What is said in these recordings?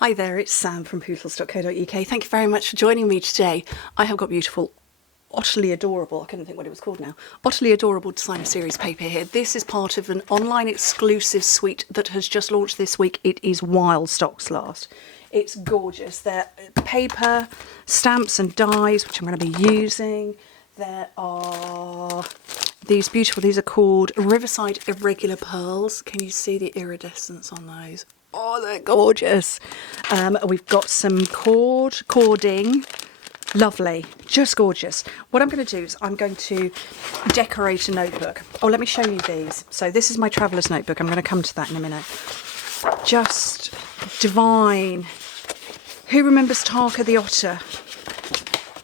Hi there, it's Sam from Pootles.co.uk. Thank you very much for joining me today. I have got beautiful, Otterly adorable, I couldn't think what it was called now, Otterly adorable designer series paper here. This is part of an online exclusive suite that has just launched this week. It is while stocks last. It's gorgeous. They're paper, stamps and dies, which I'm going to be using. There are these beautiful, these are called Riverside Irregular Pearls. Can you see the iridescence on those? Oh, they're gorgeous. We've got some cording. Lovely, just gorgeous. What I'm going to do is I'm going to decorate a notebook. Oh, let me show you these. So this is my traveller's notebook. I'm going to come to that in a minute. Just divine. Who remembers Tarka the Otter?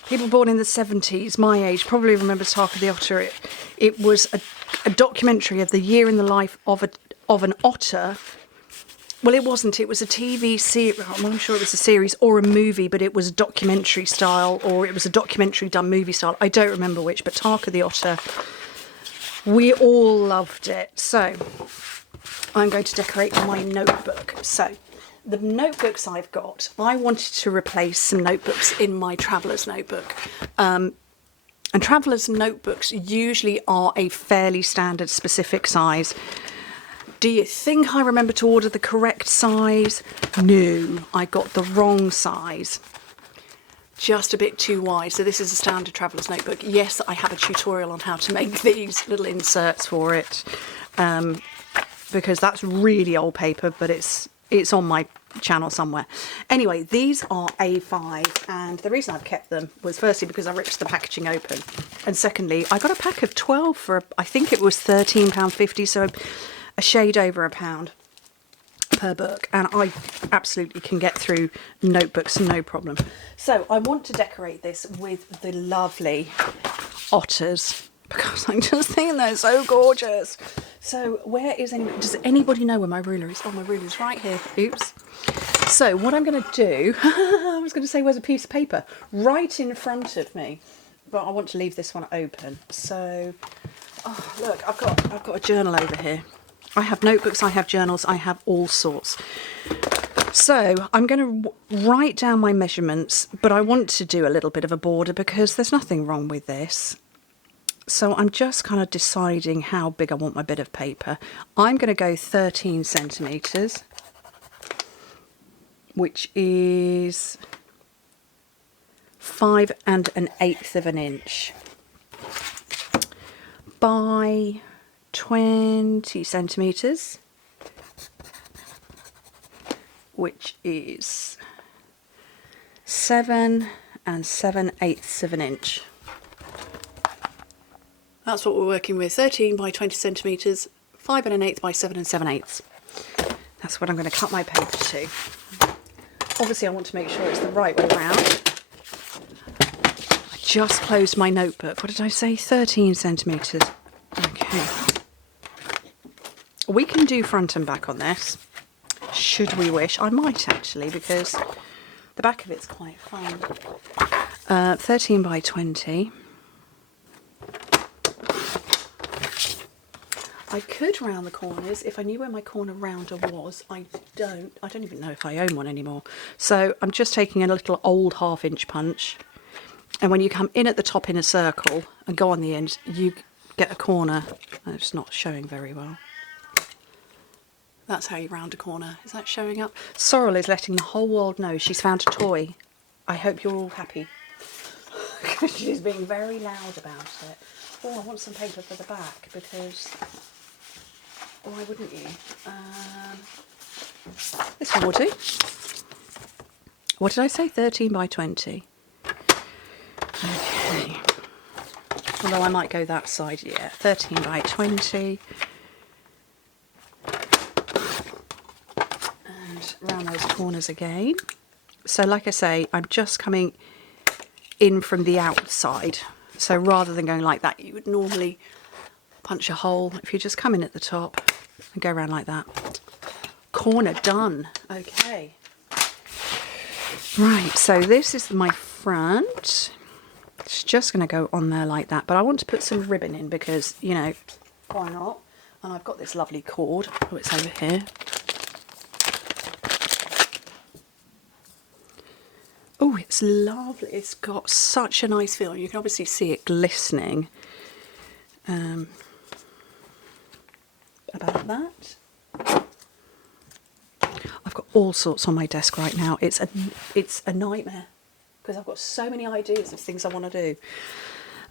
People born in the 70s, my age, probably remembers Tarka the Otter. It was a documentary of the year in the life of an otter. Well, it wasn't. It was a TV series. I'm sure it was a series or a movie, but it was documentary style, or it was a documentary done movie style. I don't remember which, but Tarka the Otter, we all loved it. So I'm going to decorate my notebook. So the notebooks I've got, I wanted to replace some notebooks in my traveller's notebook. And traveller's notebooks usually are a fairly standard specific size. Do you think I remember to order the correct size? No, I got the wrong size. Just a bit too wide. So this is a standard traveller's notebook. Yes, I have a tutorial on how to make these little inserts for it, because that's really old paper, but it's on my channel somewhere. Anyway, these are A5, and the reason I've kept them was firstly because I ripped the packaging open, and secondly I got a pack of 12 for I think it was £13.50, so a shade over £1 per book, and I absolutely can get through notebooks no problem. So I want to decorate this with the lovely otters because I just think they're so gorgeous. So where is anybody? Does anybody know where my ruler is? Oh, my ruler is right here. Oops. So what I'm going to do, I was going to say where's a piece of paper? Right in front of me, but I want to leave this one open. So, oh, look, I've got a journal over here. I have notebooks, I have journals, I have all sorts. So I'm going to write down my measurements, but I want to do a little bit of a border because there's nothing wrong with this. So I'm just kind of deciding how big I want my bit of paper. I'm going to go 13 centimetres, which is 5 1/8 of an inch by 20 centimetres, which is 7 7/8 of an inch. That's what we're working with, 13 by 20 centimetres, 5 1/8 by 7 7/8. That's what I'm going to cut my paper to. Obviously I want to make sure it's the right way round. I just closed my notebook. What did I say? 13 centimetres. Okay. We can do front and back on this, should we wish. I might actually, because the back of it's quite fun. 13 by 20. I could round the corners if I knew where my corner rounder was. I don't even know if I own one anymore. So I'm just taking a little old 1/2 inch punch, and when you come in at the top in a circle and go on the end, you get a corner. It's not showing very well. That's how you round a corner. Is that showing up? Sorrel is letting the whole world know she's found a toy. I hope you're all happy. She's being very loud about it. Oh, I want some paper for the back because why wouldn't you? This one will do. What did I say? 13 by 20. Okay. Although I might go that side, yeah. 13 by 20. Around those corners again. So like I say, I'm just coming in from the outside. So rather than going like that, you would normally punch a hole. If you just come in at the top and go around like that. Corner done. Okay. Right, so this is my front. It's just going to go on there like that. But I want to put some ribbon in because, you know, why not? And I've got this lovely cord. Oh, it's over here. Oh, it's lovely. It's got such a nice feel. You can obviously see it glistening. About that. I've got all sorts on my desk right now. It's a nightmare because I've got so many ideas of things I want to do.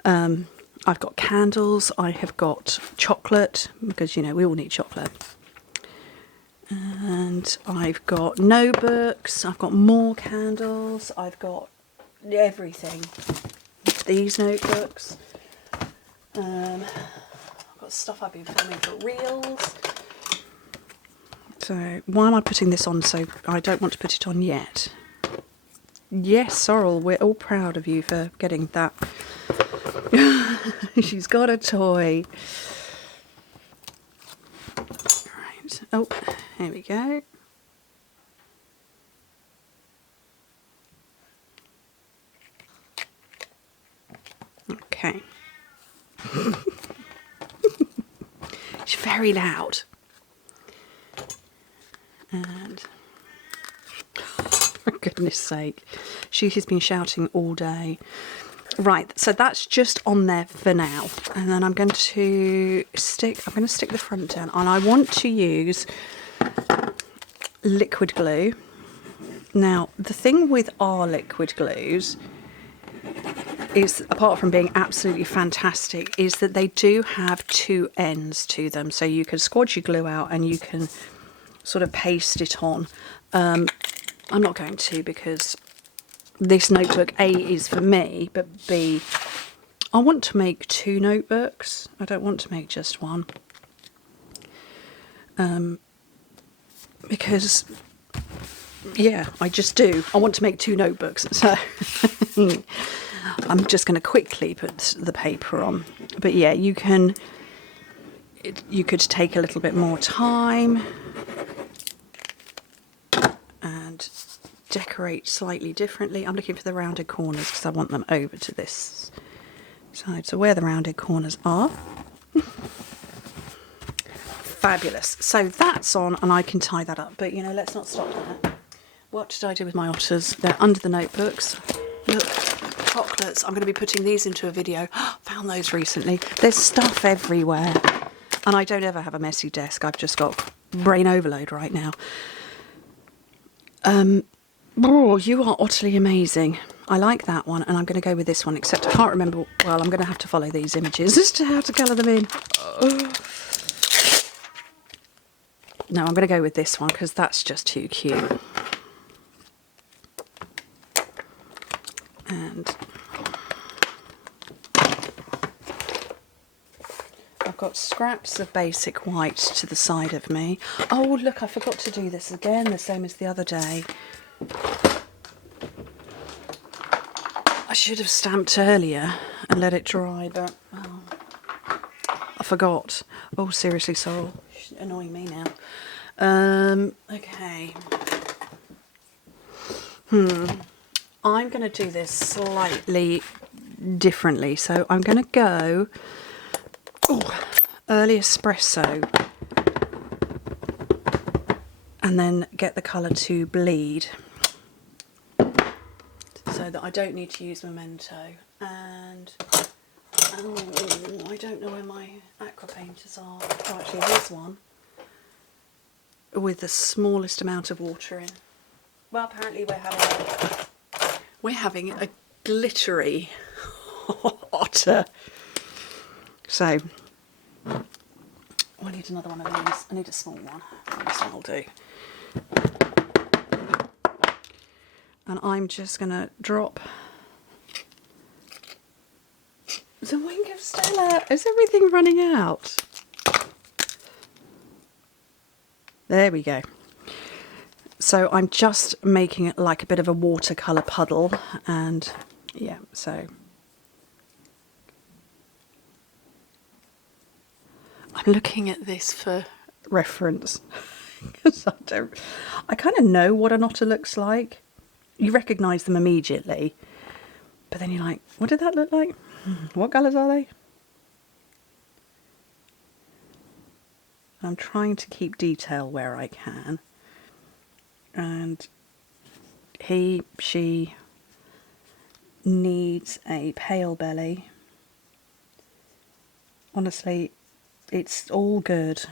I've got candles. I have got chocolate because, you know, we all need chocolate. And I've got notebooks. I've got more candles. I've got everything. These notebooks. I've got stuff I've been filming for reels. So why am I putting this on? So I don't want to put it on yet. Yes, Sorrel, we're all proud of you for getting that. She's got a toy. Right. Oh, here we go. Okay. It's very loud. And for goodness sake, she has been shouting all day. Right, so that's just on there for now, and then I'm going to stick the front down, and I want to use liquid glue. Now, the thing with our liquid glues is, apart from being absolutely fantastic, is that they do have two ends to them, so you can squodge your glue out and you can sort of paste it on. I'm not going to, because this notebook, A, is for me, but B, I want to make two notebooks. I don't want to make just one. Because, yeah, I just do. I want to make two notebooks. So I'm just going to quickly put the paper on. But yeah, you could take a little bit more time and decorate slightly differently. I'm looking for the rounded corners because I want them over to this side. So where the rounded corners are. Fabulous. So that's on, and I can tie that up. But, you know, let's not stop there. What did I do with my otters? They're under the notebooks. Look, chocolates. I'm going to be putting these into a video. Found those recently. There's stuff everywhere. And I don't ever have a messy desk. I've just got brain overload right now. Oh, you are utterly amazing. I like that one, and I'm going to go with this one, except I can't remember. Well, I'm going to have to follow these images as to how to colour them in. No, I'm going to go with this one because that's just too cute. And I've got scraps of basic white to the side of me. Oh, look, I forgot to do this again, the same as the other day. I should have stamped earlier and let it dry, but oh, I forgot. Oh, seriously, Sorrel, she's annoying me now. Okay. I'm going to do this slightly differently. So I'm going to go early espresso and then get the colour to bleed so that I don't need to use Memento. And I don't know where my aqua painters are. Oh, actually, here's one with the smallest amount of water in. Well, apparently we're having a glittery otter. So I need another one of these. I need a small one. This one will do. And I'm just going to drop the wing of Stella. Is everything running out? There we go. So I'm just making it like a bit of a watercolour puddle, and yeah, so I'm looking at this for reference because I kind of know what an otter looks like. You recognise them immediately, but then you're like, what did that look like? What colours are they? I'm trying to keep detail where I can. And he, she, needs a pale belly. Honestly, it's all good.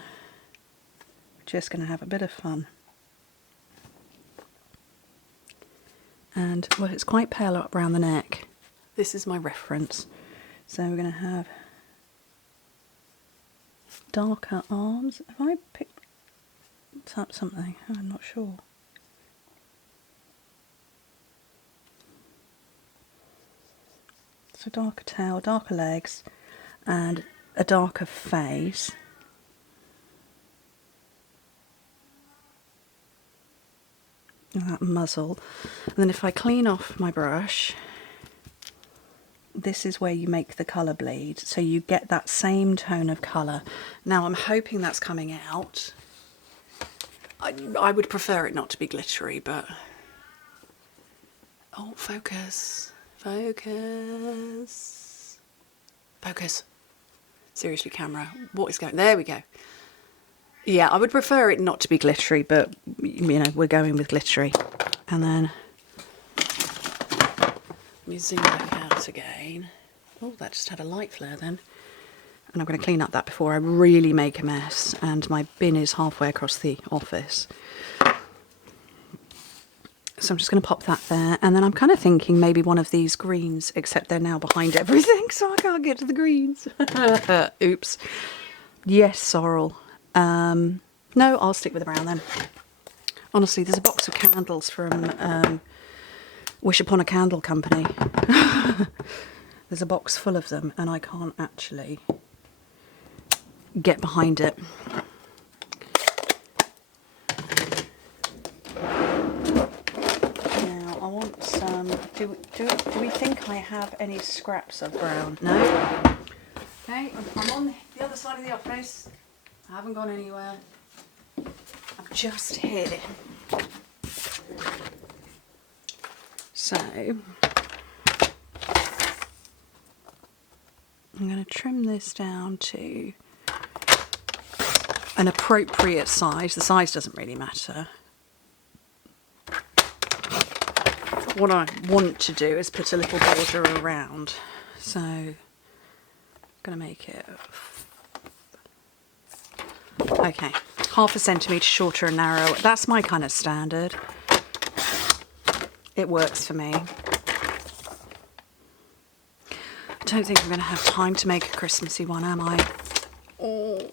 We're just going to have a bit of fun. And, well, it's quite pale up around the neck. This is my reference. So we're going to have darker arms. Have I picked up something? I'm not sure. So darker tail, darker legs, and a darker face. And that muzzle. And then if I clean off my brush, this is where you make the colour bleed. So you get that same tone of colour. Now I'm hoping that's coming out. I would prefer it not to be glittery, but... Oh, focus. Focus. Focus. Seriously, camera. What is going... There we go. Yeah, I would prefer it not to be glittery, but, you know, we're going with glittery. And then... Let me zoom back out again. Oh, that just had a light flare then. And I'm going to clean up that before I really make a mess. And my bin is halfway across the office. So I'm just going to pop that there. And then I'm kind of thinking maybe one of these greens, except they're now behind everything, so I can't get to the greens. Oops. Yes, sorrel. No, I'll stick with the brown then. Honestly, there's a box of candles from Wish Upon a Candle Company. There's a box full of them and I can't actually get behind it. Now I want some... Do we think I have any scraps of brown? No? Okay, I'm on the other side of the office. I haven't gone anywhere. I'm just here. So, I'm going to trim this down to an appropriate size. The size doesn't really matter. What I want to do is put a little border around. So, I'm going to make it... Okay, 1/2 centimetre shorter and narrow. That's my kind of standard. It works for me. I don't think I'm going to have time to make a Christmassy one, am I? Oh.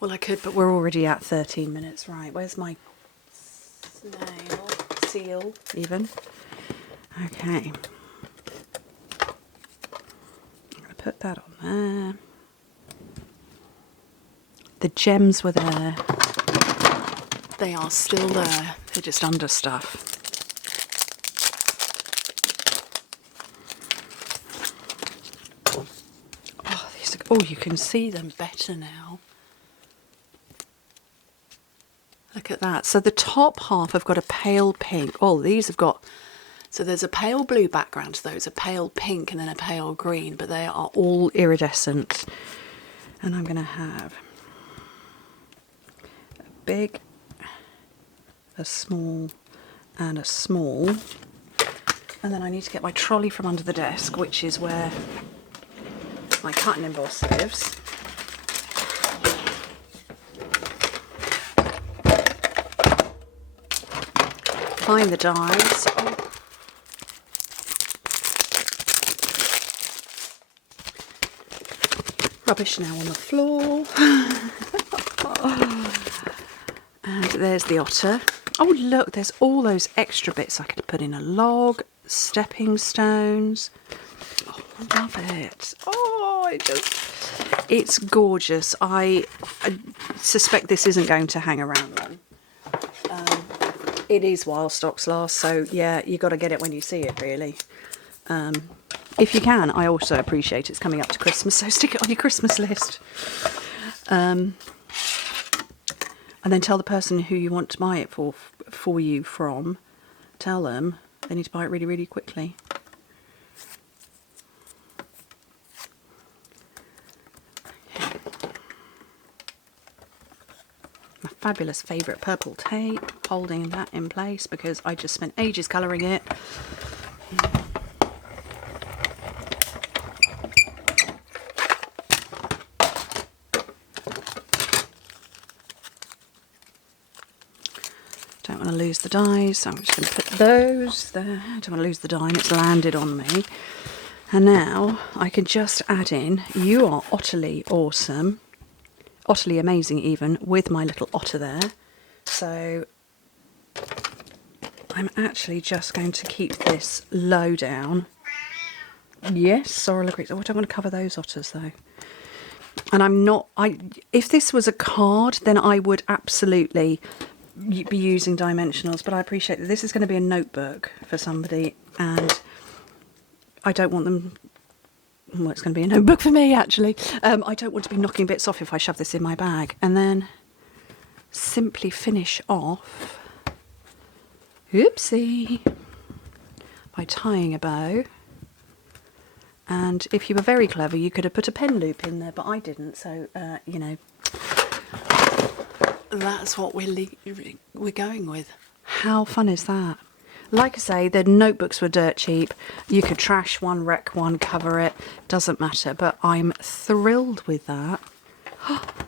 Well, I could, but we're already at 13 minutes. Right, where's my snail? Seal, even. Okay. I'm going to put that on there. The gems were there. They are still there. They're just under stuff. Oh, these are, oh, you can see them better now. Look at that. So the top half have got a pale pink. Oh, these have got... So there's a pale blue background to those, a pale pink and then a pale green, but they are all iridescent. And I'm going to have a big, a small and a small. And then I need to get my trolley from under the desk, which is where my cut and emboss lives. Find the dies. Oh. Rubbish now on the floor. And there's the otter. Oh look, there's all those extra bits I could put in a log, stepping stones. Oh, I love it. Oh, it's gorgeous. I suspect this isn't going to hang around long. It is while stocks last, so yeah, you got to get it when you see it, really. If you can. I also appreciate it's coming up to Christmas, so stick it on your Christmas list. And then tell the person who you want to buy it for you from, tell them they need to buy it really, really quickly. My fabulous favourite purple tape, holding that in place because I just spent ages colouring it. Don't want to lose the dies, so I'm just going to put those there. Don't want to lose the die, and it's landed on me. And now I can just add in, you are Otterly awesome. Otterly amazing even, with my little otter there. So I'm actually just going to keep this low down. Yes, sorrel agrees. Oh, I don't want to cover those otters though. And I'm not, if this was a card, then I would absolutely be using dimensionals, but I appreciate that this is going to be a notebook for somebody, and I don't want them, well, it's going to be a notebook for me actually. I don't want to be knocking bits off if I shove this in my bag. And then simply finish off, oopsie, by tying a bow. And if you were very clever, you could have put a pen loop in there, but I didn't, so you know, that's what we're going with. How fun is that? Like I say, the notebooks were dirt cheap. You could trash one, wreck one, cover it, doesn't matter, but I'm thrilled with that.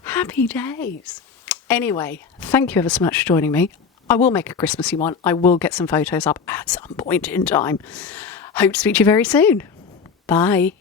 Happy days. Anyway, thank you ever so much for joining me. I will make a Christmassy one. I will get some photos up at some point in time. Hope to speak to you very soon. Bye.